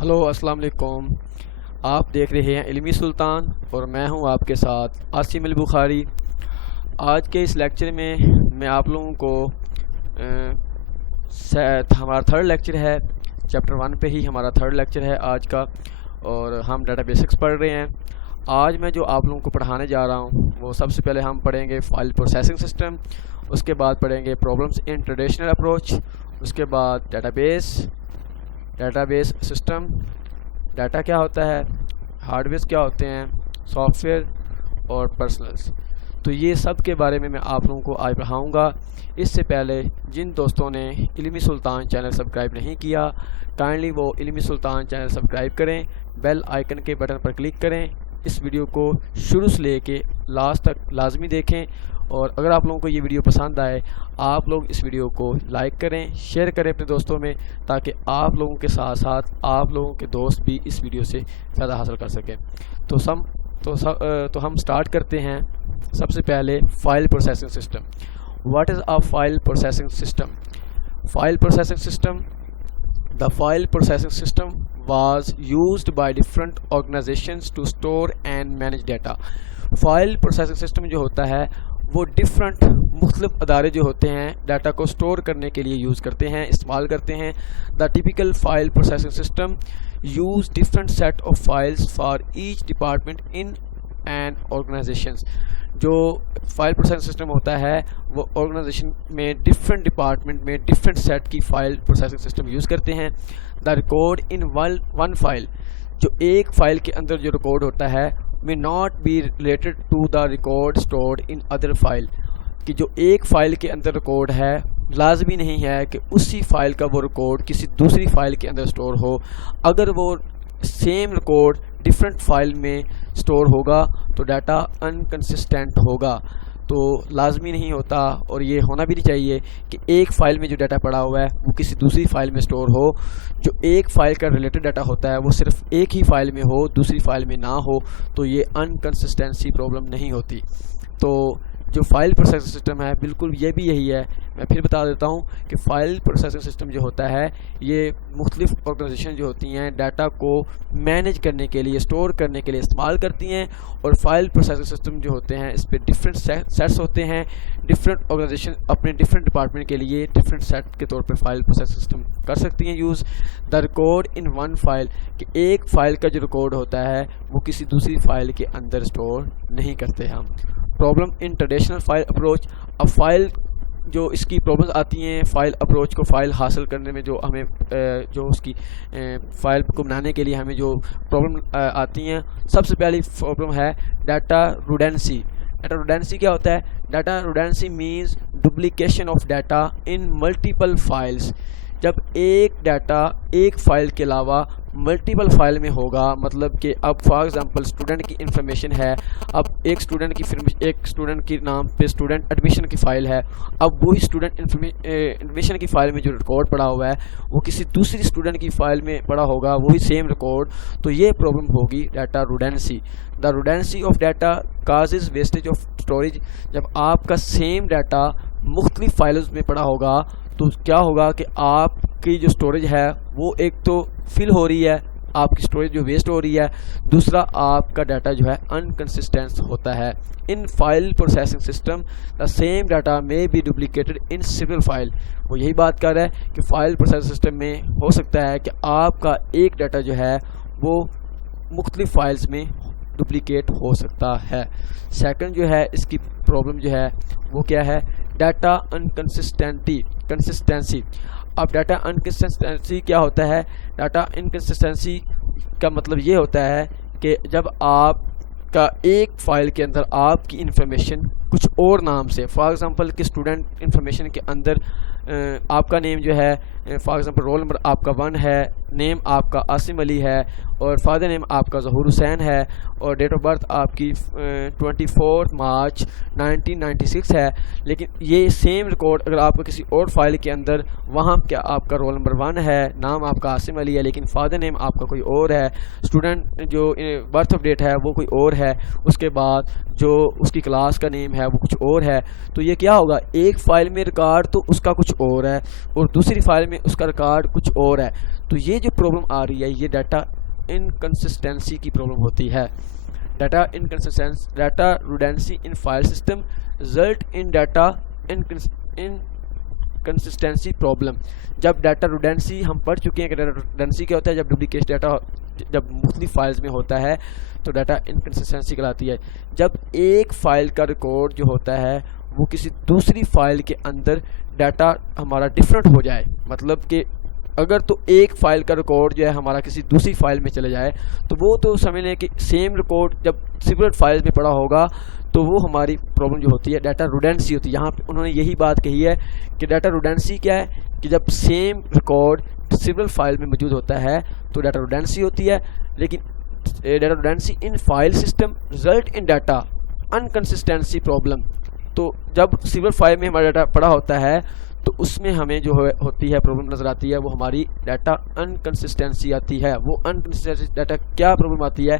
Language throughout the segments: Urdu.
ہلو السلام علیکم. آپ دیکھ رہے ہیں علمی سلطان اور میں ہوں آپ کے ساتھ عاصم البخاری. آج کے اس لیکچر میں آپ لوگوں کو ہمارا تھرڈ لیکچر ہے. چیپٹر 1 پہ ہی ہمارا تھرڈ لیکچر ہے آج کا، اور ہم ڈیٹا بیسکس پڑھ رہے ہیں. آج میں جو آپ لوگوں کو پڑھانے جا رہا ہوں وہ سب سے پہلے ہم پڑھیں گے فائل پروسیسنگ سسٹم، اس کے بعد پڑھیں گے پرابلمس ان ٹریڈیشنل اپروچ، اس کے بعد ڈیٹا بیس سسٹم، ڈیٹا کیا ہوتا ہے، ہارڈ ویئرس کیا ہوتے ہیں، سافٹ ویئر اور پرسنلز. تو یہ سب کے بارے میں آپ لوگوں کو آج پڑھاؤں گا. اس سے پہلے جن دوستوں نے علمی سلطان چینل سبسکرائب نہیں کیا، کائنڈلی وہ علمی سلطان چینل سبسکرائب کریں، بیل آئیکن کے بٹن پر کلک کریں. اس ویڈیو کو شروع سے لے کے لاسٹ تک لازمی دیکھیں، اور اگر آپ لوگوں کو یہ ویڈیو پسند آئے آپ لوگ اس ویڈیو کو لائک کریں، شیئر کریں اپنے دوستوں میں، تاکہ آپ لوگوں کے ساتھ ساتھ آپ لوگوں کے دوست بھی اس ویڈیو سے فائدہ حاصل کر سکیں. تو ہم سٹارٹ کرتے ہیں. سب سے پہلے file processing system. What is a file processing system? File processing system. The file processing system was used by different organizations to store and manage data. File processing system جو ہوتا ہے وہ مختلف ادارے جو ہوتے ہیں ڈیٹا کو سٹور کرنے کے لیے یوز کرتے ہیں، استعمال کرتے ہیں. The typical file processing system use different set of files for each department in an organization. جو فائل پروسیسنگ سسٹم ہوتا ہے وہ آرگنائزیشن میں ڈفرینٹ ڈپارٹمنٹ میں ڈفرینٹ سیٹ کی فائل پروسیسنگ سسٹم یوز کرتے ہیں. The record in one file, جو ایک فائل کے اندر جو ریکارڈ ہوتا ہے may not be related to the record stored in other file. کہ جو ایک فائل کے اندر ریکارڈ ہے لازمی نہیں ہے کہ اسی فائل کا وہ ریکارڈ کسی دوسری فائل کے اندر سٹور ہو. اگر وہ سیم ریکارڈ ڈفرینٹ فائل میں سٹور ہوگا تو ڈیٹا انکنسسٹنٹ ہوگا. تو لازمی نہیں ہوتا، اور یہ ہونا بھی نہیں چاہیے کہ ایک فائل میں جو ڈیٹا پڑا ہوا ہے وہ کسی دوسری فائل میں سٹور ہو. جو ایک فائل کا ریلیٹڈ ڈیٹا ہوتا ہے وہ صرف ایک ہی فائل میں ہو، دوسری فائل میں نہ ہو، تو یہ انکنسسٹنسی پرابلم نہیں ہوتی. تو جو فائل پروسیسنگ سسٹم ہے بالکل یہ بھی یہی ہے. میں پھر بتا دیتا ہوں کہ فائل پروسیسنگ سسٹم جو ہوتا ہے یہ مختلف آرگنائزیشن جو ہوتی ہیں ڈیٹا کو مینیج کرنے کے لیے، اسٹور کرنے کے لیے استعمال کرتی ہیں. اور فائل پروسیسنگ سسٹم جو ہوتے ہیں اس پہ ڈفرینٹ سیٹس ہوتے ہیں. ڈفرینٹ آرگنائزیشن اپنے ڈفرینٹ ڈپارٹمنٹ کے لیے ڈفرینٹ سیٹ کے طور پر فائل پروسیسنگ سسٹم کر سکتی ہیں use. The record in one file, کہ ایک فائل کا جو ریکارڈ ہوتا ہے وہ کسی دوسری فائل کے اندر اسٹور نہیں کرتے ہم. Problem in traditional file approach. اب فائل جو اس کی پرابلمز آتی ہیں فائل اپروچ کو فائل حاصل کرنے میں، جو ہمیں جو اس کی فائل کو بنانے کے لیے ہمیں جو پرابلم آتی ہیں، سب سے پہلی پرابلم ہے ڈیٹا روڈینسی. ڈیٹا روڈینسی کیا ہوتا ہے؟ Data redundancy means duplication of data in multiple files. جب ایک ڈیٹا ایک فائل کے علاوہ ملٹیپل فائل میں ہوگا، مطلب کہ اب فار ایگزامپل اسٹوڈنٹ کی انفارمیشن ہے، اب ایک اسٹوڈنٹ کی نام پہ اسٹوڈنٹ ایڈمیشن کی فائل ہے، اب وہی اسٹوڈنٹ ایڈمیشن کی فائل میں جو ریکارڈ پڑا ہوا ہے وہ کسی دوسری اسٹوڈنٹ کی فائل میں پڑا ہوگا، وہی سیم ریکارڈ. تو یہ پرابلم ہوگی data redundancy. The redundancy of data causes wastage of storage. جب آپ کا سیم ڈیٹا مختلف فائلز میں پڑا ہوگا تو کیا ہوگا کہ آپ کی جو اسٹوریج ہے وہ ایک تو فل ہو رہی ہے، آپ کی اسٹوریج جو ویسٹ ہو رہی ہے، دوسرا آپ کا ڈیٹا جو ہے انکنسسٹنٹ ہوتا ہے. In file processing system the same data may be duplicated in several file. وہ یہی بات کر رہا ہے کہ فائل پروسیسنگ سسٹم میں ہو سکتا ہے کہ آپ کا ایک ڈیٹا جو ہے وہ مختلف فائلز میں ڈپلیکیٹ ہو سکتا ہے. سیکنڈ جو ہے اس کی پرابلم جو ہے وہ کیا ہے؟ Data consistency. اب ڈیٹا انکنسسٹنسی کیا ہوتا ہے؟ ڈیٹا انکنسسٹنسی کا مطلب یہ ہوتا ہے کہ جب آپ کا ایک فائل کے اندر آپ کی انفارمیشن کچھ اور نام سے، فار ایگزامپل کہ اسٹوڈنٹ انفارمیشن کے اندر آپ کا نیم جو ہے، فار ایگزامپل رول نمبر آپ کا 1 ہے، نیم آپ کا عاصم علی ہے، اور فادر نیم آپ کا ظہور حسین ہے، اور ڈیٹ آف برتھ آپ کی 24 مارچ 1996 ہے. لیکن یہ سیم ریکارڈ اگر آپ کا کسی اور فائل کے اندر، وہاں کیا آپ کا رول نمبر 1 ہے، نام آپ کا عاصم علی ہے، لیکن فادر نیم آپ کا کوئی اور ہے، اسٹوڈنٹ جو برتھ آف ڈیٹ ہے وہ کوئی اور ہے، اس کے بعد جو اس کی کلاس کا نیم ہے وہ کچھ اور ہے. تو یہ کیا ہوگا؟ ایک فائل میں ریکارڈ تو اس کا کچھ اور ہے اور دوسری فائل میں اس کا ریکارڈ کچھ اور ہے. تو یہ جو پرابلم آ رہی ہے یہ ڈیٹا انکنسسٹنسی کی پرابلم ہوتی ہے. Data redundancy in file system result in data inconsistency problem. جب ڈیٹا ریڈنڈنسی ہم پڑھ چکے ہیں کہ ڈیٹا ریڈنڈنسی کیا ہوتا ہے, جب ڈپلیکیٹ ڈیٹا جب مختلف فائلز میں ہوتا ہے تو ڈیٹا انکنسسٹنسی کہلاتی ہے. جب ایک فائل کا ریکارڈ جو ہوتا ہے وہ کسی دوسری فائل کے اندر ڈیٹا ہمارا ڈفرینٹ ہو جائے, مطلب کہ اگر تو ایک فائل کا ریکارڈ جو ہے ہمارا کسی دوسری فائل میں چلے جائے تو وہ تو سمجھ لیں کہ سیم ریکارڈ جب سپریٹ فائلز میں پڑا ہوگا تو وہ ہماری پرابلم جو ہوتی ہے ڈیٹا ریڈنڈنسی ہوتی ہے. یہاں پہ انہوں نے یہی بات کہی ہے کہ ڈیٹا ریڈنڈنسی کیا ہے کہ جب سیم ریکارڈ سیورل فائل میں موجود ہوتا ہے تو ڈیٹا ریڈنڈنسی ہوتی ہے. لیکن data redundancy in file system result in data inconsistency problem. تو جب سیورل فائل میں ہمارا ڈیٹا پڑا ہوتا ہے تو اس میں ہمیں جو ہوتی ہے پرابلم نظر آتی ہے وہ ہماری ڈیٹا انکنسسٹنسی آتی ہے. وہ انکنسسٹنسی ڈیٹا کیا پرابلم آتی ہے؟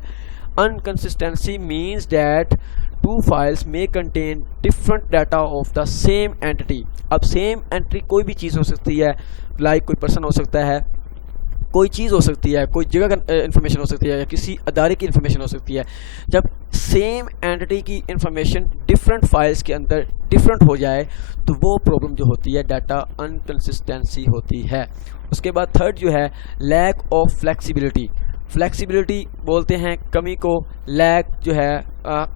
Inconsistency means that two files may contain different data of the same entity. اب سیم اینٹی کوئی بھی چیز ہو سکتی ہے, لائک کوئی پرسن ہو سکتا ہے, کوئی چیز ہو سکتی ہے, کوئی جگہ کا انفارمیشن ہو سکتی ہے, یا کسی ادارے کی انفارمیشن ہو سکتی ہے. جب سیم اینٹی کی انفارمیشن ڈفرینٹ فائلز کے اندر ڈفرینٹ ہو جائے تو وہ پرابلم جو ہوتی ہے ڈیٹا انکنسسٹنسی ہوتی ہے. اس کے بعد تھرڈ جو ہے لیک آف فلیکسیبلٹی. فلیکسیبلٹی بولتے ہیں کمی کو, لیک جو ہے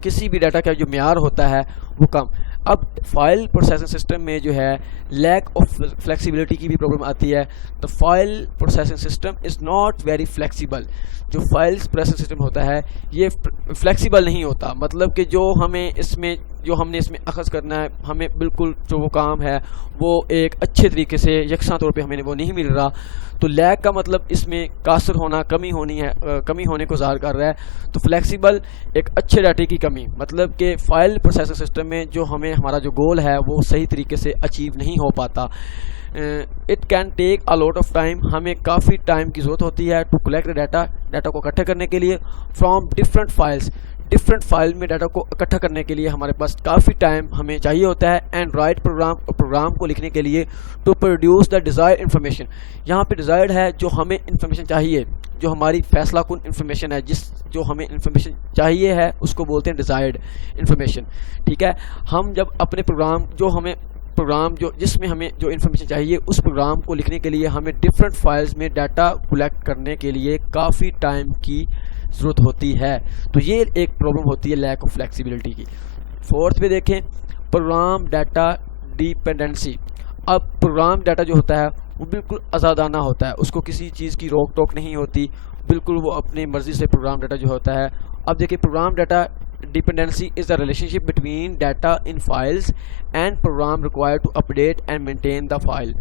کسی بھی ڈیٹا کا جو معیار ہوتا ہے وہ کم. اب فائل پروسیسنگ سسٹم میں جو ہے لیک آف فلیکسیبلٹی کی بھی پرابلم آتی ہے. تو file processing system is not very flexible. جو فائل پروسیسنگ سسٹم ہوتا ہے یہ فلیکسیبل نہیں ہوتا, مطلب کہ جو ہم نے اس میں اخذ کرنا ہے, ہمیں بالکل جو وہ کام ہے وہ ایک اچھے طریقے سے یکساں طور پہ ہمیں وہ نہیں مل رہا. تو لیک کا مطلب اس میں قاصر ہونا, کمی ہونے کو ظاہر کر رہا ہے. تو فلیکسیبل ایک اچھے ڈیٹا کی کمی, مطلب کہ فائل پروسیسنگ سسٹم میں جو ہمارا جو گول ہے وہ صحیح طریقے سے اچیو نہیں ہو پاتا. It can take a lot of time. ہمیں کافی ٹائم کی ضرورت ہوتی ہے ٹو کلیکٹ ڈیٹا کو اکٹھا کرنے کے لیے from different files. Different file میں ڈیٹا کو اکٹھا کرنے کے لیے ہمارے پاس کافی ٹائم ہمیں چاہیے ہوتا ہے. اینڈ رائٹ پروگرام کو لکھنے کے لیے to produce the desired information. یہاں پہ ڈیزائرڈ ہے جو ہمیں انفارمیشن چاہیے, جو ہماری فیصلہ کن انفارمیشن ہے, جو ہمیں انفارمیشن چاہیے ہے اس کو بولتے ہیں ڈیزائرڈ انفارمیشن. ٹھیک ہے, ہم جب اپنے جس میں ہمیں جو انفارمیشن چاہیے اس پروگرام کو لکھنے کے لیے ہمیں ڈفرینٹ فائلز میں ڈیٹا کلیکٹ کرنے کے لیے کافی ٹائم کی ضرورت ہوتی ہے. تو یہ ایک پرابلم ہوتی ہے لیک آف فلیکسیبلٹی کی. فورتھ پہ دیکھیں پروگرام ڈیٹا ڈیپینڈنسی. اب پروگرام ڈیٹا جو ہوتا ہے وہ بالکل آزادانہ ہوتا ہے, اس کو کسی چیز کی روک ٹوک نہیں ہوتی, بالکل وہ اپنی مرضی سے پروگرام ڈیٹا جو ہوتا ہے. اب دیکھیں program data dependency is the relation between data in files and program required to update and maintain the file.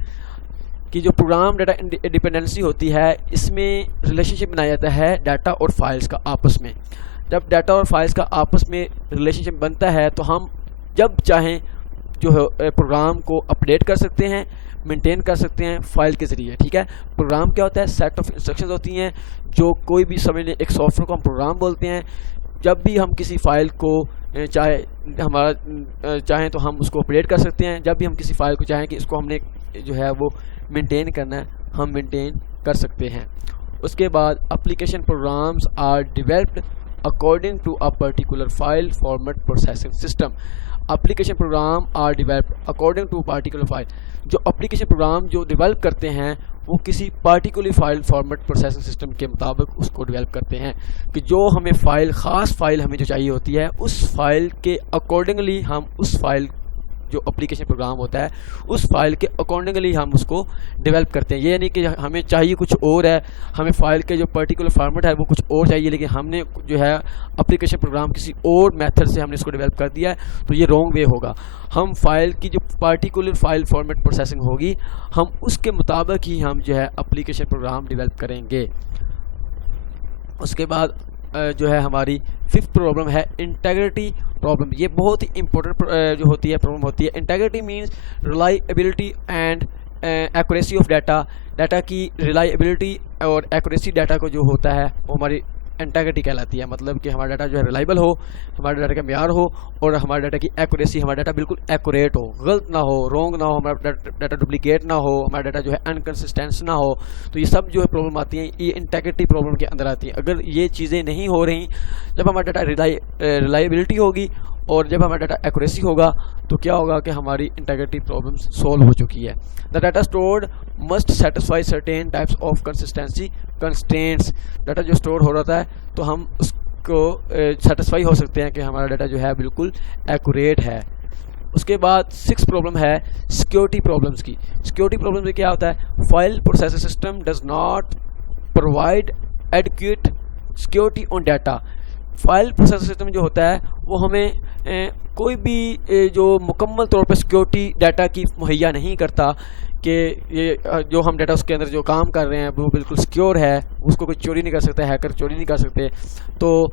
کہ جو پروگرام ڈیٹا ڈیپینڈنسی ہوتی ہے اس میں ریلیشن شپ بنایا جاتا ہے ڈیٹا اور فائلز کا آپس میں. جب ڈیٹا اور فائلز کا آپس میں ریلیشن شپ بنتا ہے تو ہم جب چاہیں جو ہے پروگرام کو اپڈیٹ کر سکتے ہیں, مینٹین کر سکتے ہیں فائل کے ذریعے. ٹھیک ہے, پروگرام کیا ہوتا ہے؟ سیٹ آف انسٹرکشنز ہوتی ہیں. جو کوئی بھی سمجھ لیں ایک سافٹ ویئر کو ہم پروگرام بولتے ہیں. جب بھی ہم کسی فائل کو چاہیں تو ہم اس کو اپڈیٹ کر سکتے ہیں. جب بھی ہم کسی فائل کو چاہیں کہ اس کو ہم نے جو ہے وہ مینٹین کرنا ہے ہم مینٹین کر سکتے ہیں. اس کے بعد application programs are developed according to a particular file format processing system. Application program are developed according to particular file. جو اپلیکیشن پروگرام جو ڈیولپ کرتے ہیں وہ کسی particular file format processing system کے مطابق اس کو ڈیولپ کرتے ہیں کہ جو ہمیں خاص فائل ہمیں جو چاہیے ہوتی ہے اس فائل کے اکارڈنگلی ہم اس فائل جو اپلیکیشن پروگرام ہوتا ہے اس فائل کے اکارڈنگلی ہم اس کو ڈیولپ کرتے ہیں. یہ نہیں کہ ہمیں چاہیے کچھ اور ہے, ہمیں فائل کے جو پرٹیکولر فارمیٹ ہے وہ کچھ اور چاہیے, لیکن ہم نے جو ہے اپلیکیشن پروگرام کسی اور میتھڈ سے ہم نے اس کو ڈیولپ کر دیا ہے تو یہ رانگ وے ہوگا. ہم فائل کی جو پارٹیکولر فائل فارمیٹ پروسیسنگ ہوگی ہم اس کے مطابق ہی ہم جو ہے اپلیکیشن پروگرام ڈیولپ کریں گے. اس کے بعد جو ہے ہماری ففتھ پرابلم ہے انٹیگریٹی پرابلم. یہ بہت ہی امپورٹنٹ جو ہوتی ہے پرابلم ہوتی ہے. Integrity means reliability and accuracy of data. Data کی ریلائبلٹی اور ایکوریسی ڈیٹا کو جو ہوتا ہے وہ ہماری انٹیگریٹی کہلاتی ہے، مطلب کہ ہمارا ڈاٹا جو ہے ریلائبل ہو، ہمارے ڈاٹا کا معیار ہو، اور ہمارے ڈاٹا کی ایکوریسی، ہمارا ڈاٹا بالکل ایکوریٹ ہو، غلط نہ ہو، رونگ نہ ہو، ہمارا ڈاٹا ڈپلیکیٹ نہ ہو، ہمارا ڈاٹا جو ہے انکنسسٹنس نہ ہو. تو یہ سب جو ہے پرابلم آتی ہیں، یہ انٹیگریٹی پرابلم کے اندر آتی ہیں. اگر یہ چیزیں نہیں ہو رہی، جب ہمارا ڈاٹا ریلائبلٹی ہوگی اور جب ہمارا ڈاٹا ایکوریسی ہوگا تو کیا ہوگا کہ ہماری انٹیگریٹی پرابلم سولو ہو چکی ہے. The data stored must satisfy certain types of consistency constraints. Data جو اسٹور ہو رہا ہے تو ہم اس کو سیٹسفائی ہو سکتے ہیں کہ ہمارا ڈاٹا جو ہے بالکل ایکوریٹ ہے. اس کے بعد 6 پرابلم ہے سیکیورٹی پرابلمس کی. سیکیورٹی پرابلم میں کیا ہوتا ہے؟ File processing system does not provide adequate security on data. File processing system جو ہوتا ہے وہ ہمیں کوئی بھی جو مکمل طور پہ سیکیورٹی ڈاٹا کی مہیا نہیں کرتا کہ یہ جو ہم ڈاٹا اس کے اندر جو کام کر رہے ہیں وہ بالکل سیکیور ہے، اس کو کوئی چوری نہیں کر سکتا، ہیکر چوری نہیں کر سکتے. تو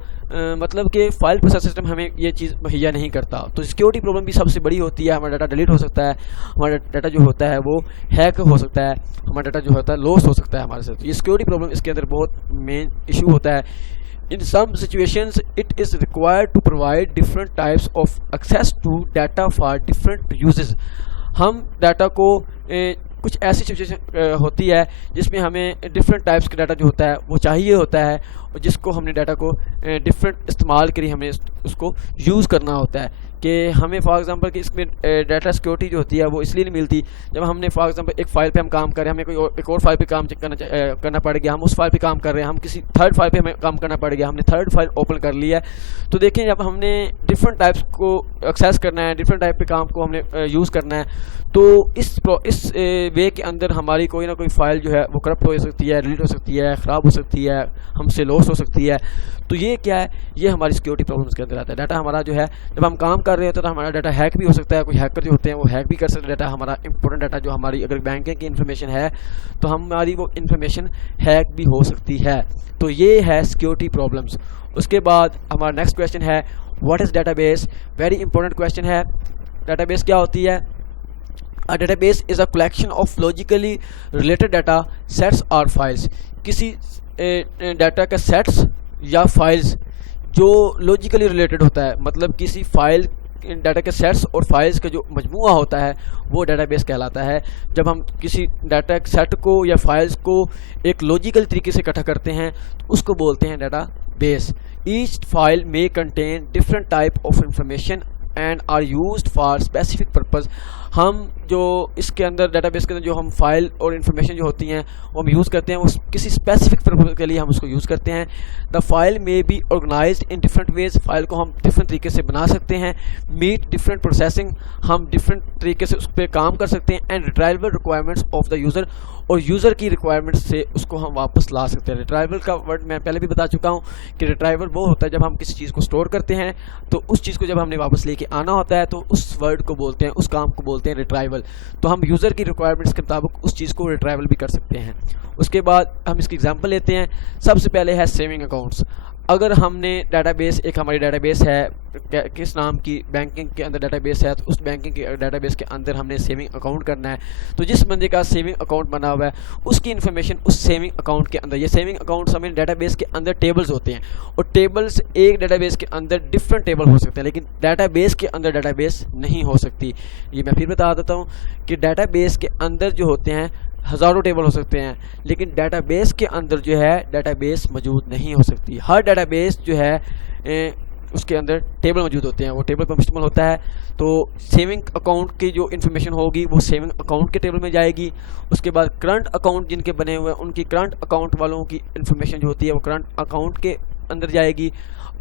مطلب کہ فائل پروسیسنگ سسٹم ہمیں یہ چیز مہیا نہیں کرتا. تو سیکیورٹی پرابلم بھی سب سے بڑی ہوتی ہے. ہمارا ڈاٹا ڈیلیٹ ہو سکتا ہے، ہمارا ڈاٹا جو ہوتا ہے وہ ہیک ہو سکتا ہے، ہمارا ڈاٹا جو ہوتا ہے لوس ہو سکتا ہے ہمارے ساتھ. یہ سیکیورٹی پرابلم اس کے اندر بہت مین ایشو ہوتا ہے. In some situations, it is required to provide different types of access to data for different uses. ہم ڈاٹا کو کچھ ایسی سچویشن ہوتی ہے جس میں ہمیں ڈفرینٹ ٹائپس کا ڈاٹا جو ہوتا ہے وہ چاہیے ہوتا ہے، اور جس کو ہم نے ڈاٹا کو ڈفرینٹ استعمال کے لیے ہمیں اس کو یوز کرنا ہوتا ہے. کہ ہمیں فار ایگزامپل کہ اس میں ڈاٹا سیکیورٹی جو ہوتی ہے وہ اس لیے نہیں ملتی جب ہم نے فار ایگزامپل ایک فائل پہ ہم کام کر رہے ہیں، ہمیں کوئی ایک اور فائل پہ کام کرنا پڑ گیا، ہم اس فائل پہ کام کر رہے ہیں، ہم کسی تھرڈ فائل پہ ہمیں کام کرنا پڑ گیا، ہم نے تھرڈ فائل اوپن کر لیا ہے. تو دیکھیں جب ہم نے ڈفرینٹ ٹائپس کو ایکسیس کرنا ہے، ڈفرینٹ ٹائپ کے کام کو ہم نے یوز کرنا ہے، تو اس وے کے اندر ہماری کوئی نہ کوئی فائل جو ہے وہ کرپٹ ہو سکتی ہے، ڈیلیٹ ہو سکتی ہے، خراب ہو سکتی ہے، ہم سے لوس ہو سکتی ہے. تو یہ کیا ہے؟ یہ ہماری سیکیورٹی پرابلمس کے اندر آتا ہے. ڈاٹا ہمارا جو ہے جب ہم کام کر رہے ہوتے ہیں تو ہمارا ڈاٹا ہیک بھی ہو سکتا ہے، کوئی ہیکر جو ہوتے ہیں وہ ہیک بھی کر سکتے ہیں ڈاٹا. ہمارا امپورٹنٹ ڈاٹا جو ہماری اگر بینکنگ کی انفارمیشن ہے تو ہماری وہ انفارمیشن ہیک بھی ہو سکتی ہے. تو یہ ہے سیکیورٹی پرابلمس. اس کے بعد ہمارا نیکسٹ کویشچن ہے what is data base. Very important question ہے. ڈاٹا بیس کیا ہوتی ہے؟ A database is a collection of logically related data sets or files. کسی ڈاٹا کا سیٹس یا فائلز جو لاجیکلی ریلیٹڈ ہوتا ہے، مطلب کسی فائل ڈاٹا کے سیٹس اور فائلز کا جو مجموعہ ہوتا ہے وہ ڈاٹا بیس کہلاتا ہے. جب ہم کسی ڈاٹا سیٹ کو یا فائلز کو ایک لاجیکل طریقے سے اکٹھا کرتے ہیں تو اس کو بولتے ہیں database. Each file may contain different type of information and are used for specific purpose. ہم جو اس کے اندر ڈاٹا بیس کے اندر جو ہم فائل اور انفارمیشن جو ہوتی ہیں وہ ہم یوز کرتے ہیں، وہ کسی اسپیسیفک پرپز کے لیے ہم اس کو یوز کرتے ہیں. The file may be organised in different ways. فائل کو ہم ڈفرینٹ طریقے سے بنا سکتے ہیں. میٹ ڈفرینٹ پروسیسنگ، ہم ڈفرینٹ طریقے سے اس پہ کام کر سکتے ہیں. And retrieval requirements of the user, اور یوزر کی ریکوائرمنٹس سے اس کو ہم واپس لا سکتے ہیں. ریٹرائیبل کا ورڈ میں پہلے بھی بتا چکا ہوں کہ ریٹرائیبل وہ ہوتا ہے جب ہم کسی چیز کو اسٹور کرتے ہیں تو اس چیز کو جب ہم نے واپس لے کے آنا ہوتا ہے تو اس ورڈ کو بولتے ہیں، اس کام کو بولتے ہیں ریٹرائیبل. تو ہم یوزر کی ریکوائرمنٹس کے مطابق اس چیز کو ریٹرائیبل بھی کر سکتے ہیں. اس کے بعد ہم اس کی ایگزامپل لیتے ہیں. سب سے پہلے ہے سیونگ اکاؤنٹس. اگر ہم نے ڈاٹا بیس، ایک ہماری ڈاٹا بیس ہے کس نام کی، بینکنگ کے اندر ڈاٹا بیس ہے، تو اس بینکنگ کے ڈاٹا بیس کے اندر ہم نے سیونگ اکاؤنٹ کرنا ہے. تو جس بندے کا سیونگ اکاؤنٹ بنا ہوا ہے اس کی انفارمیشن اس سیونگ اکاؤنٹ کے اندر، یہ سیونگ اکاؤنٹس ہمیں ڈاٹا بیس کے اندر ٹیبلز ہوتے ہیں، اور ٹیبلز ایک ڈاٹا بیس کے اندر ڈفرینٹ ٹیبل ہو سکتے ہیں، لیکن ڈاٹا بیس کے اندر ڈاٹا بیس نہیں ہو سکتی. یہ میں پھر بتا دیتا ہوں کہ ڈاٹا بیس کے اندر جو ہوتے ہیں ہزاروں ٹیبل ہو سکتے ہیں، لیکن ڈاٹا بیس کے اندر جو ہے ڈاٹا بیس موجود نہیں ہو سکتی. ہر ڈاٹا بیس جو ہے اس کے اندر ٹیبل موجود ہوتے ہیں، وہ ٹیبل پر مشتمل ہوتا ہے. تو سیونگ اکاؤنٹ کی جو انفارمیشن ہوگی وہ سیونگ اکاؤنٹ کے ٹیبل میں جائے گی. اس کے بعد کرنٹ اکاؤنٹ جن کے بنے ہوئے ہیں ان کی کرنٹ اکاؤنٹ والوں کی انفارمیشن جو ہوتی ہے وہ کرنٹ اکاؤنٹ کے اندر جائے گی.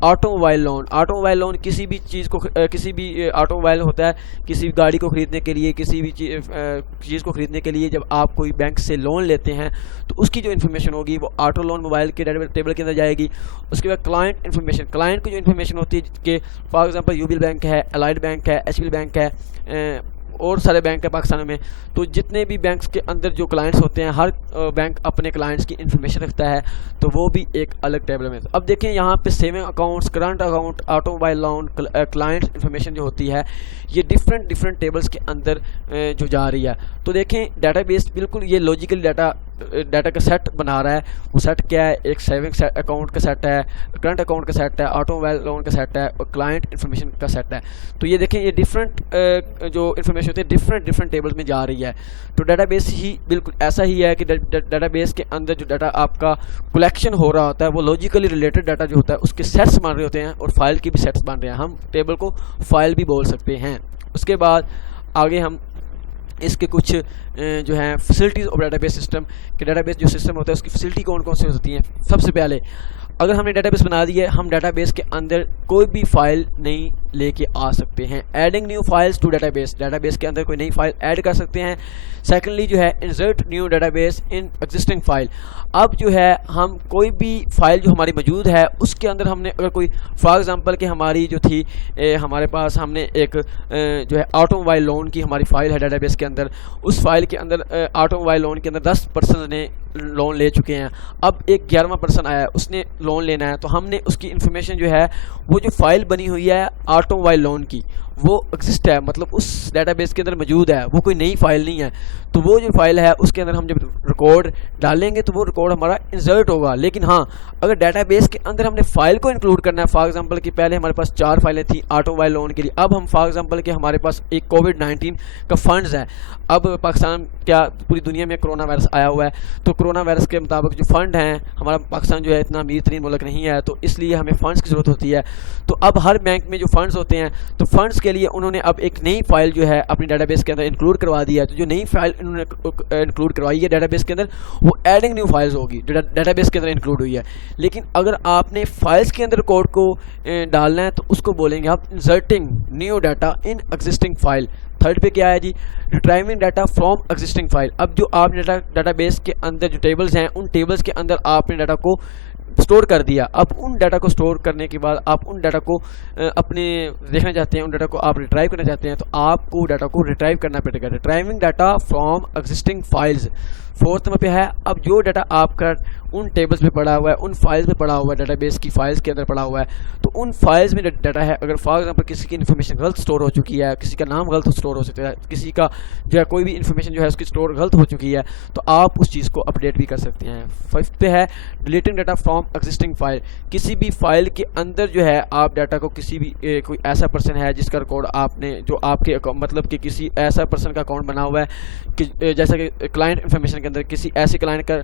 Auto mobile loan, auto mobile loan کسی بھی چیز کو، کسی بھی آٹو موبائل ہوتا ہے کسی بھی گاڑی کو خریدنے کے لیے، کسی بھی چیز کو خریدنے کے لیے جب آپ کوئی بینک سے لون لیتے ہیں تو اس کی جو انفارمیشن ہوگی وہ آٹو لون موبائل کے ٹیبل کے اندر جائے گی. اس کے بعد کلائنٹ انفارمیشن، کلائنٹ کی جو انفارمیشن ہوتی ہے کہ for example U B L bank ہے، الائڈ بینک ہے، ایچ بی ایل بینک ہے، اور سارے بینک ہیں پاکستان میں. تو جتنے بھی بینکس کے اندر جو کلائنٹس ہوتے ہیں ہر بینک اپنے کلائنٹس کی انفارمیشن رکھتا ہے، تو وہ بھی ایک الگ ٹیبل میں. اب دیکھیں یہاں پہ saving accounts, current account, auto mobile loan, clients information جو ہوتی ہے یہ ڈفرینٹ ٹیبلز کے اندر جو جا رہی ہے. تو دیکھیں ڈاٹا بیس بالکل یہ لاجیکل ڈاٹا ڈیٹا کا سیٹ بنا رہا ہے. وہ سیٹ کیا ہے؟ ایک سیونگ اکاؤنٹ کا سیٹ ہے, کرنٹ اکاؤنٹ کا سیٹ ہے, آٹو موبائل لون کا سیٹ ہے, اور کلائنٹ انفارمیشن کا سیٹ ہے. تو یہ دیکھیں یہ ڈفرینٹ جو انفارمیشن ہوتی ہے ڈفرینٹ ٹیبلز میں جا رہی ہے. تو ڈیٹا بیس ہی بالکل ایسا ہی ہے کہ ڈیٹا بیس کے اندر جو ڈیٹا آپ کا کلیکشن ہو رہا ہوتا ہے وہ لاجیکلی ریلیٹڈ ڈیٹا جو ہوتا ہے اس کے سیٹس بن رہے ہوتے ہیں, اور فائل کے بھی سیٹس بن رہے ہیں. ہم ٹیبل کو فائل بھی بول سکتے ہیں. اس کے بعد آگے ہم اس کے کچھ جو ہیں facilities of data base system, کہ ڈیٹا بیس جو سسٹم ہوتا ہے اس کی فیسلٹی کون کون سی ہوتی ہیں. سب سے پہلے اگر ہم نے ڈیٹا بیس بنا دی ہے, ہم ڈیٹا بیس کے اندر کوئی بھی فائل نہیں لے کے آ سکتے ہیں. Adding new files to database, database کے اندر کوئی نئی فائل ایڈ کر سکتے ہیں. سیکنڈلی جو ہے انسرٹ نیو ڈیٹا بیس ان ایگزسٹنگ فائل. اب جو ہے ہم کوئی بھی فائل جو ہماری موجود ہے اس کے اندر ہم نے اگر کوئی فار ایگزامپل کہ ہماری جو تھی ہمارے پاس ہم نے ایک جو ہے آٹو موبائل لون کی ہماری فائل ہے ڈیٹا بیس کے اندر. اس فائل کے اندر آٹو موبائل لون کے اندر 10 پرسن نے لون لے چکے ہیں. اب ایک 11واں پرسن آیا ہے, اس نے لون لینا ہے, تو ہم نے اس کی انفارمیشن جو ہے وہ جو فائل بنی ہوئی ہے آٹو موبائل لون کی وہ ایگزسٹ ہے, مطلب اس ڈیٹا بیس کے اندر موجود ہے, وہ کوئی نئی فائل نہیں ہے. تو وہ جو فائل ہے اس کے اندر ہم جب ریکارڈ ڈالیں گے تو وہ ریکارڈ ہمارا انسرٹ ہوگا. لیکن ہاں اگر ڈیٹا بیس کے اندر ہم نے فائل کو انکلوڈ کرنا ہے, فار ایگزامپل کہ پہلے ہمارے پاس 4 فائلیں تھیں آٹو موبائل لون کے لیے, اب ہم فار ایگزامپل کہ ہمارے پاس ایک کووڈ-19 کا فنڈز ہے. اب پاکستان کیا پوری دنیا میں کرونا وائرس آیا ہوا ہے, تو کرونا وائرس کے مطابق جو فنڈ ہیں, ہمارا پاکستان جو ہے اتنا امیر ترین ملک نہیں ہے, تو اس لیے ہمیں فنڈز کی ضرورت ہوتی ہے. تو اب ہر بینک میں جو فنڈز ہوتے ہیں تو فنڈز کے لیے انہوں نے اب ایک نئی فائل جو ہے اپنی ڈیٹا بیس کے اندر انکلوڈ کروا دی ہے. تو جو نئی فائل انہوں نے انکلوڈ کروائی ہے ڈیٹا بیس کے اندر وہ ایڈنگ نیو فائلز ہوگی, ڈیٹا بیس کے اندر انکلوڈ ہوئی ہے. لیکن اگر آپ نے فائلز کے اندر کوڈ کو ڈالنا ہے تو اس کو بولیں گے آپ inserting new data in existing file. Third پہ کیا ہے جی, ریٹرائیونگ ڈیٹا فرام ایگزسٹنگ فائل. اب جو آپ نے ڈیٹا بیس کے اندر جو ٹیبلز ہیں ان ٹیبلز کے اندر آپ نے ڈیٹا کو اسٹور کر دیا. اب ان ڈیٹا کو اسٹور کرنے کے بعد آپ ان ڈیٹا کو اپنے دیکھنا چاہتے ہیں, ان ڈیٹا کو آپ ریٹرائیو کرنا چاہتے ہیں, تو آپ کو ڈیٹا کو ریٹرائیو کرنا پڑے گا. Retrieving data from existing files. Fourth number پہ ہے اب جو ڈیٹا آپ کا ان ٹیبلز پہ پڑا ہوا ہے, ان فائلز پہ پڑا ہوا ہے, ڈیٹا بیس کی فائلز کے اندر پڑا ہوا ہے, تو ان فائلز میں ڈیٹا ہے, اگر فار ایگزامپل کسی کی انفارمیشن غلط اسٹور ہو چکی ہے, کسی کا نام غلط اسٹور ہو سکتا ہے, کسی کا جو ہے کوئی بھی انفارمیشن جو ہے اس کی اسٹور غلط ہو چکی ہے, تو آپ اس چیز کو اپڈیٹ بھی کر سکتے ہیں. ففتھ پہ ہے deleting data from existing file. کسی بھی فائل کے اندر جو ہے آپ ڈیٹا کو کسی بھی کوئی ایسا پرسن ہے جس کا ریکارڈ آپ نے جو آپ کے مطلب کہ کسی ایسا پرسن کا اکاؤنٹ بنا ہوا ہے کہ جیسا کہ کلائنٹ انفارمیشن کے اندر کسی ایسے کلائنٹ کا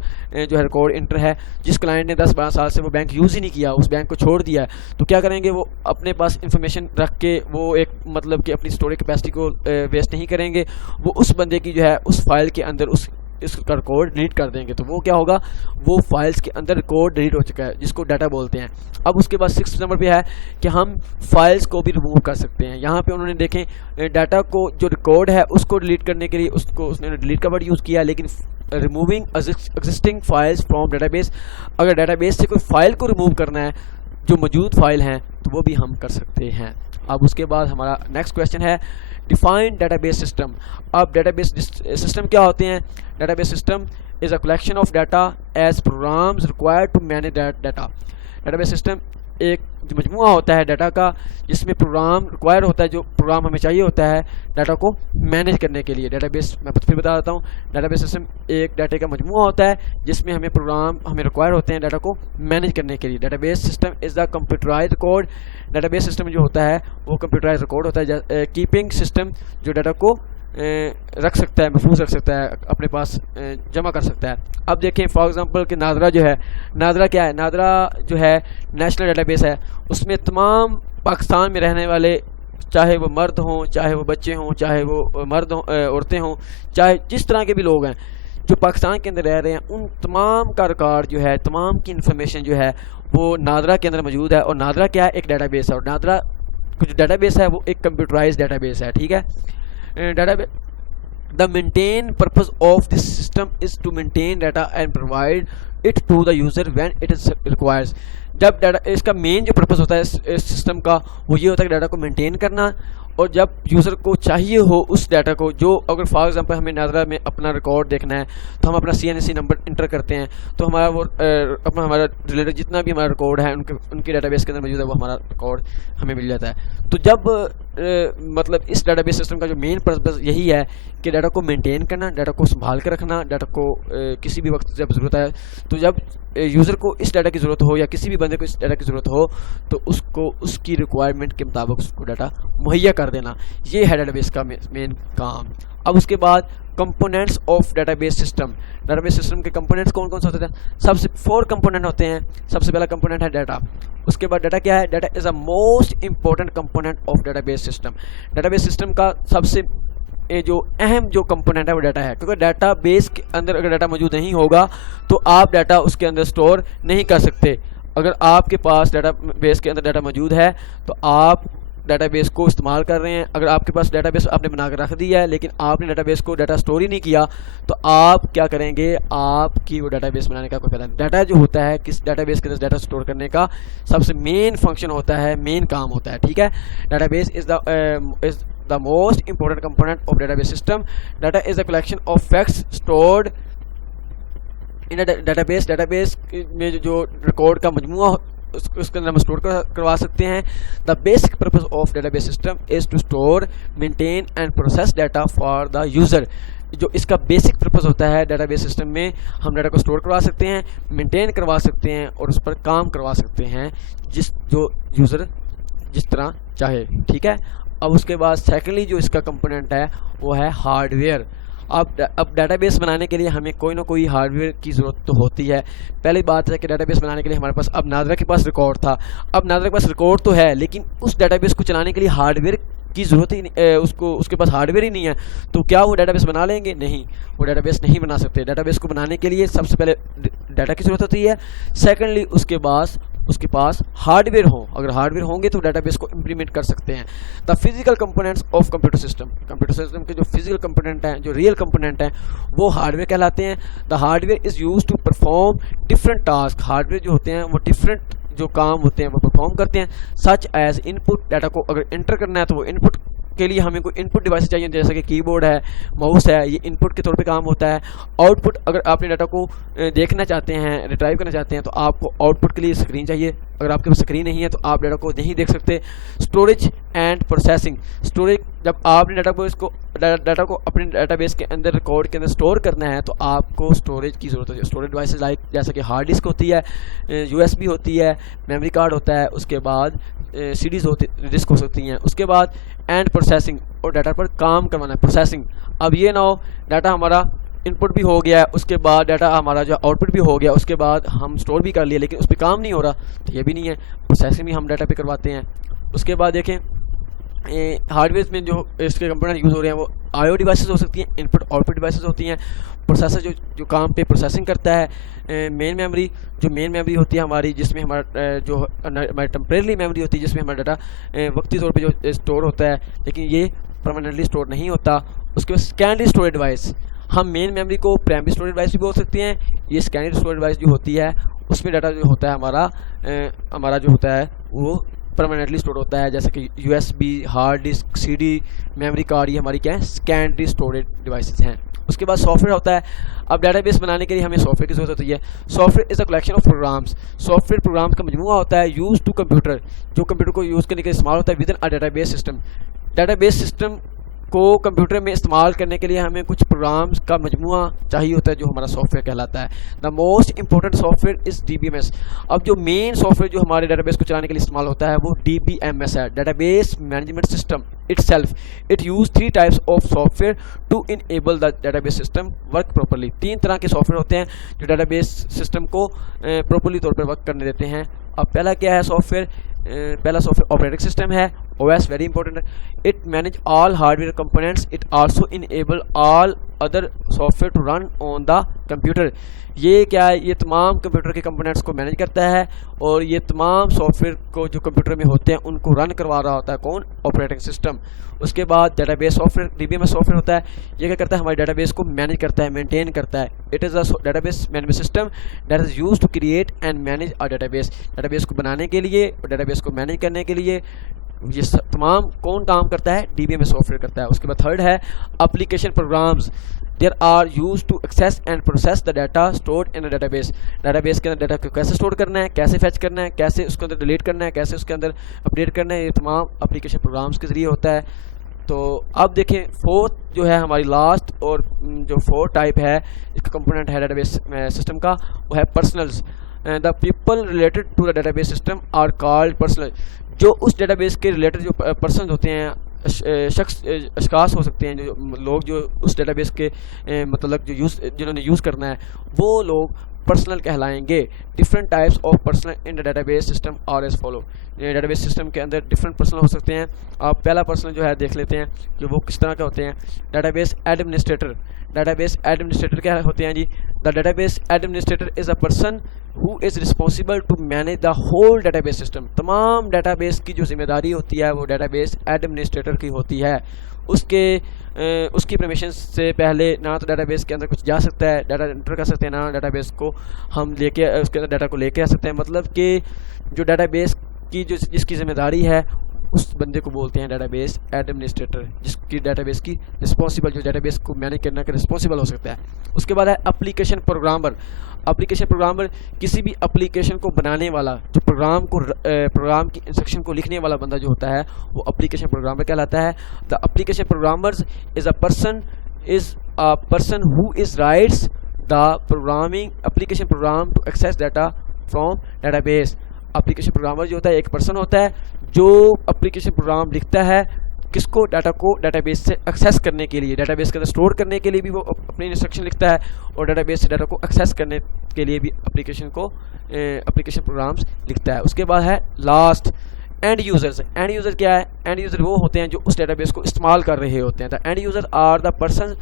جو ہے ریکارڈ انٹر ہے جس کلائنٹ نے 10-12 سال سے وہ بینک یوز ہی نہیں کیا, اس بینک کو چھوڑ دیا ہے, تو کیا کریں گے وہ اپنے پاس انفارمیشن رکھ کے وہ ایک مطلب کہ اپنی اسٹوریج کیپیسٹی کو ویسٹ نہیں کریں گے, وہ اس بندے کی جو ہے اس فائل کے اندر اس کا ریکارڈ ڈیلیٹ کر دیں گے. تو وہ کیا ہوگا, وہ فائلز کے اندر ریکارڈ ڈیلیٹ ہو چکا ہے جس کو ڈیٹا بولتے ہیں. اب اس کے بعد 6 نمبر پہ ہے کہ ہم فائلز کو بھی ریموو کر سکتے ہیں. یہاں پہ انہوں نے دیکھیں ڈیٹا کو جو ریکارڈ ہے اس کو ڈیلیٹ کرنے کے لیے اس نے ڈیلیٹ کا ورڈ یوز کیا, لیکن removing existing files from data base, اگر ڈیٹا بیس سے کوئی فائل کو ریموو کرنا ہے جو موجود فائل ہیں تو وہ بھی ہم کر سکتے ہیں. اب اس کے بعد ہمارا نیکسٹ کویشچن ہے ڈیفائن ڈیٹا بیس سسٹم. اب ڈیٹا بیس سسٹم کیا ہوتے ہیں؟ Database system is a collection of data as programs required to manage data. Database system ایک مجموعہ ہوتا ہے ڈیٹا کا جس میں پروگرام ریکوائر ہوتا ہے, جو پروگرام ہمیں چاہیے ہوتا ہے ڈیٹا کو مینیج کرنے کے لیے. ڈیٹا بیس میں پھر بتا دیتا ہوں, ڈیٹا بیس سسٹم ایک ڈیٹا کا مجموعہ ہوتا ہے جس میں ہمیں پروگرام ہمیں ریکوائر ہوتے ہیں ڈیٹا کو مینیج کرنے کے لیے. Database system is the computerised record. Database system جو ہوتا ہے وہ کمپیوٹرائز ریکارڈ ہوتا ہے, کیپنگ سسٹم جو ڈیٹا کو رکھ سکتا ہے, محفوظ رکھ سکتا ہے, اپنے پاس جمع کر سکتا ہے. اب دیکھیں فار ایگزامپل کہ نادرا جو ہے, نادرا کیا ہے, نادرا جو ہے نیشنل ڈیٹا بیس ہے, اس میں تمام پاکستان میں رہنے والے چاہے وہ مرد ہوں, چاہے وہ بچے ہوں, چاہے وہ مرد ہوں, عورتیں ہوں, چاہے جس طرح کے بھی لوگ ہیں جو پاکستان کے اندر رہ رہے ہیں, ان تمام کا ریکارڈ جو ہے, تمام کی انفارمیشن جو ہے وہ نادرا کے اندر موجود ہے. اور نادرا کیا ہے, ایک ڈیٹا بیس ہے, اور نادرا جو ڈیٹا بیس ہے وہ ایک کمپیوٹرائز ڈیٹا بیس ہے. ٹھیک ہے, the main purpose of this system is to maintain data and provide it to the user when it is requires. جب ڈیٹا اس کا مین جو پرپز ہوتا ہے اس سسٹم کا وہ یہ ہوتا ہے کہ ڈیٹا کو مینٹین کرنا اور جب یوزر کو چاہیے ہو اس ڈیٹا کو، جو اگر فار ایگزامپل ہمیں نادرا میں اپنا ریکارڈ دیکھنا ہے تو ہم اپنا CNC نمبر انٹر کرتے ہیں، تو ہمارا وہ ہمارا ریلیٹڈ جتنا بھی ہمارا ریکارڈ ہے ان کے ڈیٹا بیس کے اندر موجود ہے، وہ ہمارا ریکارڈ ہمیں مل جاتا ہے۔ تو جب مطلب اس ڈیٹا بیس سسٹم کا جو مین پرپز یہی ہے کہ ڈیٹا کو مینٹین کرنا، ڈیٹا کو سنبھال کے رکھنا، ڈیٹا کو کسی بھی وقت جب ضرورت ہے، تو جب یوزر کو اس ڈیٹا کی ضرورت ہو یا کسی بھی بندے کو اس ڈیٹا کی ضرورت ہو تو اس کو اس کی ریکوائرمنٹ کے مطابق اس کو ڈیٹا مہیا کر دینا، یہ ہے ڈیٹا بیس کا مین کام۔ اب اس کے بعد components of data base system, database system کے کمپوننٹس کون کون سے ہوتے ہیں؟ سب سے 4 کمپوننٹ ہوتے ہیں۔ سب سے پہلا کمپوننٹ ہے ڈیٹا، اس کے بعد ڈیٹا کیا ہے؟ Data is a most important component of data base system. Database system کا سب سے جو اہم جو کمپوننٹ ہے وہ ڈیٹا ہے، کیونکہ ڈیٹا بیس کے اندر اگر ڈیٹا موجود نہیں ہوگا تو آپ ڈیٹا اس کے اندر سٹور نہیں کر سکتے۔ اگر آپ کے پاس ڈیٹا بیس کے اندر ڈیٹا موجود ہے تو آپ ڈیٹا بیس کو استعمال کر رہے ہیں۔ اگر آپ کے پاس ڈیٹا بیس آپ نے بنا کر رکھ دیا ہے لیکن آپ نے ڈیٹا بیس کو ڈیٹا سٹور ہی نہیں کیا تو آپ کیا کریں گے؟ آپ کی وہ ڈیٹا بیس بنانے کا کوئی فائدہ نہیں۔ ڈیٹا جو ہوتا ہے کس ڈیٹا بیس کے اندر ڈیٹا سٹور کرنے کا سب سے مین فنکشن ہوتا ہے، مین کام ہوتا ہے، ٹھیک ہے۔ Data base is the most important component of database system. Data is a collection of facts stored in a database. database میں جو ریکارڈ کا مجموعہ اس کے اندر ہم اسٹور کروا سکتے ہیں۔ The basic purpose of database system is to store, maintain and process data for the user. جو اس کا بیسک پرپز ہوتا ہے ڈیٹا بیس سسٹم میں، ہم ڈیٹا کو اسٹور کروا سکتے ہیں، مینٹین کروا سکتے ہیں اور اس پر کام کروا سکتے ہیں جو یوزر جس طرح چاہے، ٹھیک ہے۔ اب اس کے بعد سیکنڈلی جو اس کا کمپوننٹ ہے وہ ہے ہارڈ ویئر۔ اب ڈیٹا بیس بنانے کے لیے ہمیں کوئی نہ کوئی ہارڈ ویئر کی ضرورت تو ہوتی ہے۔ پہلی بات ہے کہ ڈیٹا بیس بنانے کے لیے ہمارے پاس اب نادرا کے پاس ریکارڈ تھا، اب نادرا کے پاس ریکارڈ تو ہے لیکن اس ڈیٹا بیس کو چلانے کے لیے ہارڈ ویئر کی ضرورت ہی اس کے پاس ہارڈ ویئر ہی نہیں ہے، تو کیا وہ ڈیٹا بیس بنا لیں گے؟ نہیں، وہ ڈیٹا بیس نہیں بنا سکتے۔ ڈیٹا بیس کو بنانے کے لیے سب سے پہلے ڈیٹا کی ضرورت ہوتی ہے، سیکنڈلی اس کے پاس ہارڈ ویئر ہوں، اگر ہارڈ ویئر ہوں گے تو ڈیٹا بیس کو امپلیمنٹ کر سکتے ہیں۔ The physical components of computer system, computer system کے جو فزیکل کمپوننٹ ہیں، جو ریئل کمپوننٹ ہیں وہ ہارڈ ویئر کہلاتے ہیں۔ The hardware is use to perform different task, hardware جو ہوتے ہیں وہ ڈفرنٹ جو کام ہوتے ہیں وہ پرفارم کرتے ہیں، سچ ایز ان پٹ، ڈیٹا کو اگر انٹر کرنا ہے تو وہ ان پٹ کے لیے ہمیں کوئی ان پٹ ڈیوائس چاہیے، جیسے کہ کی بورڈ ہے، ماؤس ہے، یہ ان پٹ کے طور پہ کام ہوتا ہے۔ آؤٹ پٹ، اگر آپ نے ڈیٹا کو دیکھنا چاہتے ہیں، ریٹرائیو کرنا چاہتے ہیں تو آپ کو آؤٹ پٹ کے لیے اسکرین چاہیے، اگر آپ کے پاس اسکرین نہیں ہے تو آپ ڈیٹا کو نہیں دیکھ سکتے۔ اسٹوریج اینڈ پروسیسنگ، اسٹوریج، جب آپ نے ڈیٹا کو اپنے ڈیٹا بیس کے اندر ریکارڈ کے اندر اسٹور کرنا ہے تو آپ کو اسٹوریج کی ضرورت ہوتی ہے۔ اسٹوریج ڈیوائسز لائک جیسا کہ ہارڈ ڈسک ہوتی ہے، USB ہوتی ہے، میموری کارڈ ہوتا ہے، اس کے بعد CDs ڈسک ہو سکتی ہیں، اس کے بعد اینڈ پروسیسنگ، اور ڈیٹا پر کام کروانا ہے، پروسیسنگ۔ اب یہ نہ ہو ڈیٹا ہمارا ان پٹ بھی ہو گیا ہے، اس کے بعد ڈیٹا ہمارا جو آؤٹ پٹ بھی ہو گیا، اس کے بعد ہم اسٹور بھی کر لیے لیکن اس پہ کام نہیں ہو رہا، تو یہ بھی نہیں ہے، پروسیسنگ بھی ہم ڈیٹا پہ کرواتے ہیں۔ اس کے بعد دیکھیں ہارڈ ویئر میں جو اس کے کمپوننٹ یوز ہو رہے ہیں وہ IO ڈیوائسز ہو سکتی ہیں، ان پٹ آؤٹ پٹ ڈیوائسز ہوتی ہیں، پروسیسر جو کام پہ پروسیسنگ کرتا ہے، مین میموری، جو مین میموری ہوتی ہے ہماری، جس میں ہمارا جو ہماری ٹمپریرلی میموری ہوتی ہے جس میں ہمارا ڈیٹا وقتی طور پہ جو اسٹور ہوتا ہے لیکن یہ پرماننٹلی اسٹور نہیں ہوتا۔ اس کے بعد سیکنڈری اسٹوریج ڈیوائس، ہم مین میموری کو پرائمری اسٹوریج ڈیوائس بھی بول سکتے ہیں، یہ سیکنڈری اسٹوریج ڈیوائس جو ہوتی ہے اس میں ڈیٹا جو ہوتا ہے ہمارا جو ہوتا ہے وہ پرماننٹلی اسٹور ہوتا ہے، جیسے کہ USB، hard disk, CD، memory card, یہ ہماری کیا ہے؟ سیکنڈری اسٹوریج ڈیوائسز ہیں۔ اس کے بعد سافٹ ویئر ہوتا ہے۔ اب ڈیٹا بیس بنانے کے لیے ہمیں سافٹ ویئر کی ضرورت ہوتی ہے۔ Software is a collection of programs, software programs کا مجموعہ ہوتا ہے یوز ٹو کمپیوٹر، جو کمپیوٹر کو یوز کرنے کے لیے استعمال ہوتا ہے with in database system. Database system کو کمپیوٹر میں استعمال کرنے کے لیے ہمیں کچھ پروگرامس کا مجموعہ چاہیے ہوتا ہے جو ہمارا سافٹ ویئر کہلاتا ہے۔ The most important soft where is DBMS۔ اب جو مین سافٹ ویئر جو ہمارے ڈیٹا بیس کو چلانے کے لیے استعمال ہوتا ہے وہ DBMS ہے، data base management system itself. It use 3 types of software to enable the database system work properly. 3 طرح کے سافٹ ویئر ہوتے ہیں جو ڈیٹا بیس سسٹم کو پراپرلی طور پر ورک کرنے دیتے ہیں۔ اب پہلا کیا ہے سافٹ ویئر؟ پہلا سافٹ ویئر آپریٹنگ سسٹم ہے، OS، very important. It manage all hardware components, it also enable all other software to run on the computer. یہ کیا ہے؟ یہ تمام کمپیوٹر کے کمپوننٹس کو مینیج کرتا ہے اور یہ تمام سافٹ ویئر کو جو کمپیوٹر میں ہوتے ہیں ان کو رن کروا رہا ہوتا ہے کون؟ Operating system. اس کے بعد data base soft where DBMS soft where ہوتا ہے، یہ کیا کرتا ہے؟ ہمارے ڈیٹا بیس کو مینیج کرتا ہے، مینٹین کرتا ہے۔ It is a database management system that is use to create and manage a database. Database کو بنانے کے لیے اور ڈیٹا بیس کو مینیج کرنے کے لیے یہ تمام کون کام کرتا ہے؟ D B M S software کرتا ہے. اس کے بعد تھرڈ ہے application programs. There are use to access and process the data stored in database. Database کے اندر ڈیٹا کو کیسے اسٹور کرنا ہے, کیسے فیچ کرنا ہے, کیسے اس کے اندر ڈیلیٹ کرنا ہے, کیسے اس کے اندر اپڈیٹ کرنا ہے, یہ تمام اپلیکیشن پروگرامز کے ذریعے ہوتا ہے. تو اب دیکھیں فورتھ جو ہے ہماری لاسٹ اور جو فورتھ ٹائپ ہے اس کا کمپوننٹ ہے ڈیٹا بیس سسٹم کا, وہ ہے personnels. The people related to the database system are called personnel. جو اس ڈیٹا بیس کے ریلیٹڈ جو پرسنز ہوتے ہیں, اشخاص ہو سکتے ہیں, جو لوگ جو اس ڈیٹا بیس کے مطلب جنہوں نے یوز کرنا ہے, وہ لوگ پرسنل کہلائیں گے. Different types of personnel in database system are as follow. Database system کے اندر ڈفرنٹ پرسنل ہو سکتے ہیں. آپ پہلا پرسنل جو ہے دیکھ لیتے ہیں کہ وہ کس طرح کے ہوتے ہیں. Database administrator. Database administrator کیا ہوتے ہیں جی؟ The database administrator is a person who is responsible to manage the whole database system. تمام ڈیٹا بیس کی جو ذمہ داری ہوتی ہے وہ ڈیٹا بیس ایڈمنسٹریٹر کی ہوتی ہے. اس کی پرمیشن سے پہلے نہ تو ڈیٹا بیس کے اندر کچھ جا سکتا ہے, ڈیٹا انٹر کر سکتے ہیں, نہ ڈیٹا بیس کو ہم لے کے اس کے اندر ڈیٹا کو لے کے آ سکتے ہیں. مطلب کہ جو ڈیٹا بیس کی جس کی ذمہ داری ہے اس بندے کو بولتے ہیں ڈیٹا بیس ایڈمنسٹریٹر, جس کی ڈیٹا بیس کی رسپانسبل, جو ڈیٹا بیس کو مینیج کرنے کا رسپانسبل ہو سکتا ہے. اس کے بعد ہے اپلیکیشن پروگرامر. اپلیکیشن پروگرامر کسی بھی اپلیکیشن کو بنانے والا, جو پروگرام کی انسٹرکشن کو لکھنے والا بندہ جو ہوتا ہے وہ اپلیکیشن پروگرامر کہلاتا ہے. The application programmer is a person who is writes the programming application program to access data from database. Application programmer جو ہوتا ہے ایک پرسن ہوتا ہے جو اپلیکیشن پروگرام لکھتا ہے, کس کو؟ ڈیٹا کو ڈیٹا بیس سے ایکسیس کرنے کے لیے, ڈیٹا بیس کے اندر اسٹور کرنے کے لیے بھی وہ اپنی انسٹرکشن لکھتا ہے, اور ڈیٹا بیس سے ڈیٹا کو ایکسیس کرنے کے لیے بھی اپلیکیشن پروگرامس لکھتا ہے. اس کے بعد ہے last and users. And user کیا ہے؟ اینڈ یوزر وہ ہوتے ہیں جو اس ڈیٹا بیس کو استعمال کر رہے ہوتے ہیں. The end user are the person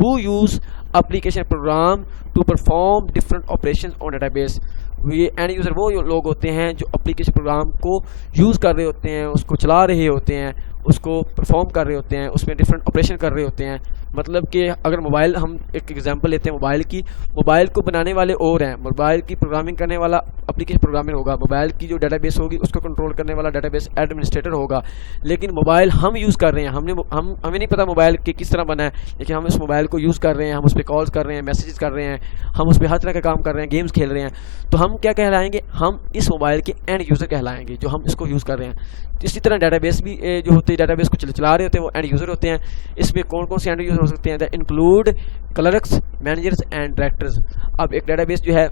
who use application program to perform different operations on database. یہ اینڈ یوزر وہ لوگ ہوتے ہیں جو اپلیکیشن پروگرام کو یوز کر رہے ہوتے ہیں, اس کو چلا رہے ہوتے ہیں, اس کو پرفارم کر رہے ہوتے ہیں, اس میں ڈفرینٹ آپریشن کر رہے ہوتے ہیں. مطلب کہ اگر موبائل, ہم ایک ایگزامپل لیتے ہیں موبائل کی, موبائل کو بنانے والے اور ہیں, موبائل کی پروگرامنگ کرنے والا اپلیکیشن پروگرامر ہوگا, موبائل کی جو ڈیٹا بیس ہوگی اس کو کنٹرول کرنے والا ڈیٹا بیس ایڈمنسٹریٹر ہوگا. لیکن موبائل ہم یوز کر رہے ہیں, ہمیں نہیں پتا موبائل کہ کس طرح بنا ہے, لیکن ہم اس موبائل کو یوز کر رہے ہیں, ہم اس پہ کالز کر رہے ہیں, میسیجز کر رہے ہیں, ہم اس پہ ہر طرح کا کام کر رہے ہیں, گیمز کھیل رہے ہیں. تو ہم کیا کہلائیں گے؟ ہم اس موبائل کے اینڈ یوزر کہلائیں گے, جو ہم اس کو یوز کر رہے ہیں. اسی طرح ڈیٹا بیس بھی جو ہوتے ہیں, ڈیٹا بیس کو چلا رہے ہوتے ہیں, وہ اینڈ یوزر ہوتے ہیں. اس میں کون کون سے اینڈ یوزر ہو سکتے ہیں؟ They include clerks, managers and directors. اب ایک ڈیٹا بیس جو ہے,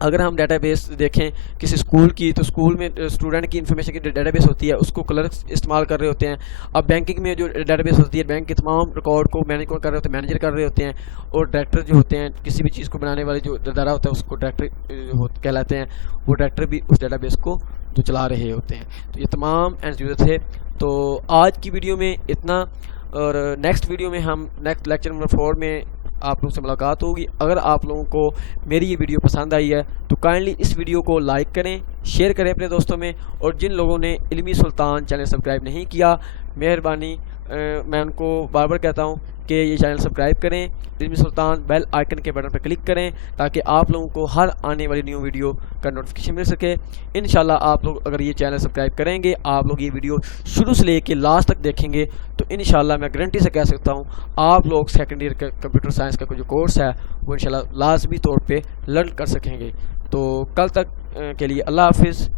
اگر ہم ڈیٹا بیس دیکھیں کسی اسکول کی, تو اسکول میں اسٹوڈنٹ کی انفارمیشن کی ڈیٹا بیس ہوتی ہے, اس کو کلرکس استعمال کر رہے ہوتے ہیں. اب بینکنگ میں جو ڈیٹا بیس ہوتی ہے, بینک کے تمام ریکارڈ کو مینیج کر رہے ہوتے ہیں, مینیجر کر رہے ہوتے ہیں. اور ڈائریکٹر جو ہوتے ہیں, کسی بھی چیز کو بنانے والے جو ادارہ ہوتا ہے اس کو ڈائریکٹر کہلاتے ہیں. وہ ڈائریکٹر بھی اس ڈیٹا بیس کو جو چلا رہے ہوتے ہیں. تو یہ تمام اینڈ یوزر تھے. تو آج کی ویڈیو میں اتنا, اور نیکسٹ ویڈیو میں ہم نیکسٹ لیکچر نمبر 4 میں آپ لوگوں سے ملاقات ہوگی. اگر آپ لوگوں کو میری یہ ویڈیو پسند آئی ہے تو کائنڈلی اس ویڈیو کو لائک کریں, شیئر کریں اپنے دوستوں میں. اور جن لوگوں نے علمی سلطان چینل سبسکرائب نہیں کیا, مہربانی میں ان کو بار بار کہتا ہوں کہ یہ چینل سبسکرائب کریں, علمی سلطان بیل آئیکن کے بٹن پر کلک کریں, تاکہ آپ لوگوں کو ہر آنے والی نیو ویڈیو کا نوٹیفیکیشن مل سکے. انشاءاللہ آپ لوگ اگر یہ چینل سبسکرائب کریں گے, آپ لوگ یہ ویڈیو شروع سے لے کے لاسٹ تک دیکھیں گے, تو انشاءاللہ میں گارنٹی سے کہہ سکتا ہوں آپ لوگ سیکنڈ ایئر کا کمپیوٹر سائنس کا جو کورس ہے وہ انشاءاللہ لازمی طور پہ لرن کر سکیں گے. تو کل تک کے لیے اللہ حافظ.